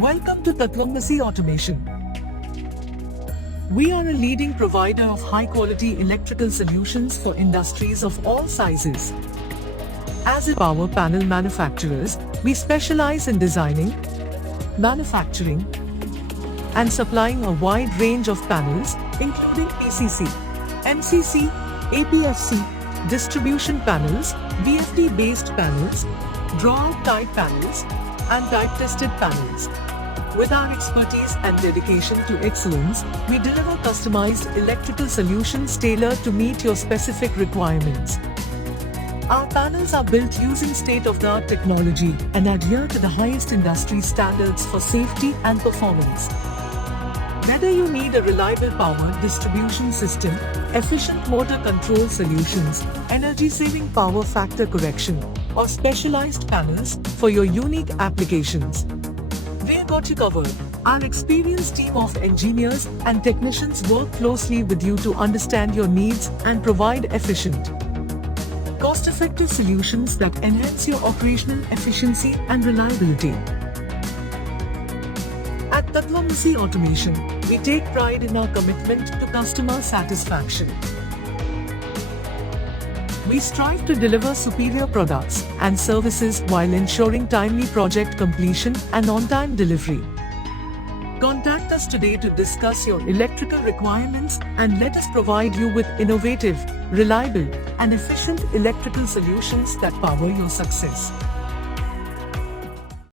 Welcome to Tatvamasi Automation. We are a leading provider of high-quality electrical solutions for industries of all sizes. As a power panel manufacturers, we specialize in designing, manufacturing, and supplying a wide range of panels, including PCC, MCC, APFC, distribution panels, VFD-based panels, draw-out type panels, and type-tested panels. With our expertise and dedication to excellence, we deliver customized electrical solutions tailored to meet your specific requirements. Our panels are built using state-of-the-art technology and adhere to the highest industry standards for safety and performance. Whether you need a reliable power distribution system, efficient motor control solutions, energy-saving power factor correction, or specialized panels for your unique applications, we've got you covered. Our experienced team of engineers and technicians work closely with you to understand your needs and provide efficient, cost-effective solutions that enhance your operational efficiency and reliability. At Tatvamasi Automation, we take pride in our commitment to customer satisfaction. We strive to deliver superior products and services while ensuring timely project completion and on-time delivery. Contact us today to discuss your electrical requirements and let us provide you with innovative, reliable, and efficient electrical solutions that power your success.